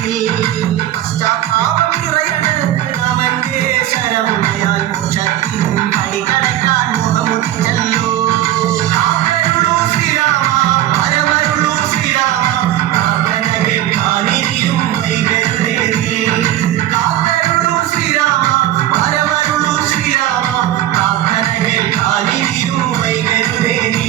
പശ്ചാത്താപം നിറയണ് രാമന്റെ ശരമുനയാൽ മോക്ഷത്തിൻ പടി കടക്കാൻ മുഖമുറ്റല്ലോ. കാത്തരുളൂ ശ്രീരാമ വരമരുളൂ ശ്രീരാമ പ്രാർത്ഥന കേൾക്കാനിരിയും വൈകരുതേ നീ. കാത്തരുളൂ ശ്രീരാമ വരമരുളൂ ശ്രീരാമ പ്രാർത്ഥന കേൾക്കാനിരിയും വൈകരുതേ നീ.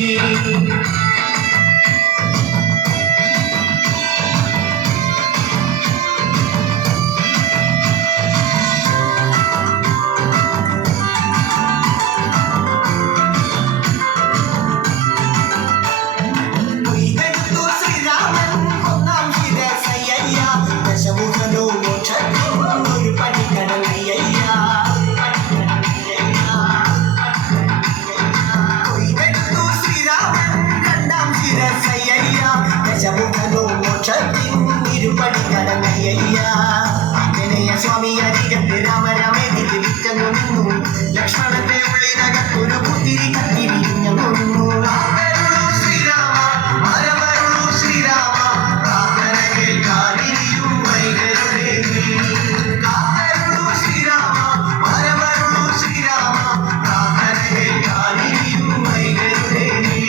സ്വാമി അരികത്ത് രാമരാമേതി വിറ്റങ്ങു നിന്നു. ലക്ഷ്മണന്റെ ഉള്ളിനകത്തൊരു പുത്തിരി കത്തി വിരിഞ്ഞു നിന്നു. ശ്രീരാമ വരമരുളൂ ശ്രീരാമ പ്രാർത്ഥന കേൾക്കാനിരിയും വൈകരുതേ നീ. കാത്തരുളൂ ശ്രീരാമ വരമരുളൂ ശ്രീരാമ പ്രാർത്ഥന കേൾക്കാനിരിയും വൈകരുതേ നീ.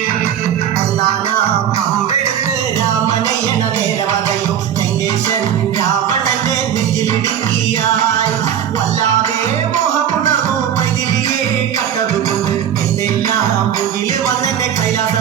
ഒന്നാനാം അമ്പെടുത്ത് രാമനയണ നേരമതയോ ലങ്കേശൻ രാവണന്റെ നെഞ്ചിലിടുക്കിയായി. വല്ലാതെ മോഹമുണർന്നു മൈഥിലിയെ കണ്ടതുകൊണ്ട് എന്തെല്ലാം മുകില് വന്നെന്നെ കൈലാസ